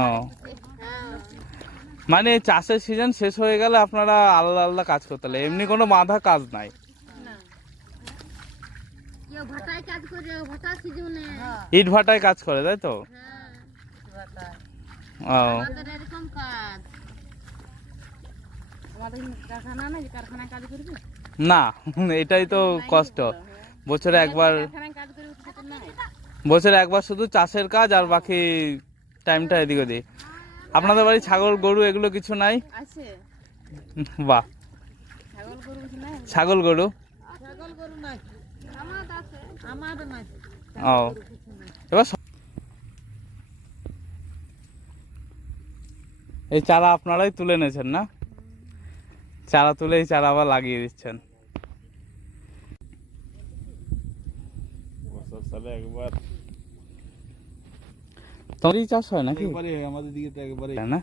ও মানে চাষের সিজন শেষ হয়ে গেলে আপনারা আলাদা আলাদা কাজ করতে লাগে, এমনি কোনো বাঁধা কাজ নাই। ইট ভাটায় কাজ করে তাই তো? ও না এটাই তো কষ্ট, বছরে একবার শুধু চাষের কাজ আর বাকি টাইমটা এদিক ওদিক। আপনাদের বাড়ি ছাগল গরু এগুলো কিছু নাই? বাহ, ছাগল গরু ও এবার এই চারা আপনারাই তুলে নিয়েছেন না? চারা তুলে এই চারা আবার লাগিয়ে দিচ্ছেন। একবার তোমারই চাষ হয় নাকি? আমাদের দিকে তো একবারে না,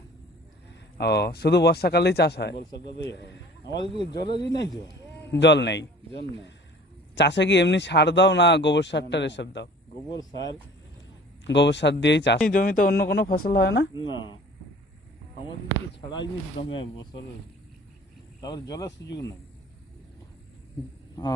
ও শুধু বর্ষাকালেই চাষ হয়? বর্ষাটাতেই হয় আমাদের দিকে, জলেরই নাই তো, জল নেই। জল নাই। চাষে কি এমনি সার দাও না গোবর সারটা এসব দাও? গোবর সার দিয়েই চাষ। জমিতে অন্য কোনো ফসল হয় না? না আমাদের দিকে ছাড়াই নিয়েছি জমে বছরের, তারপর জলের সুযোগ নাই। ও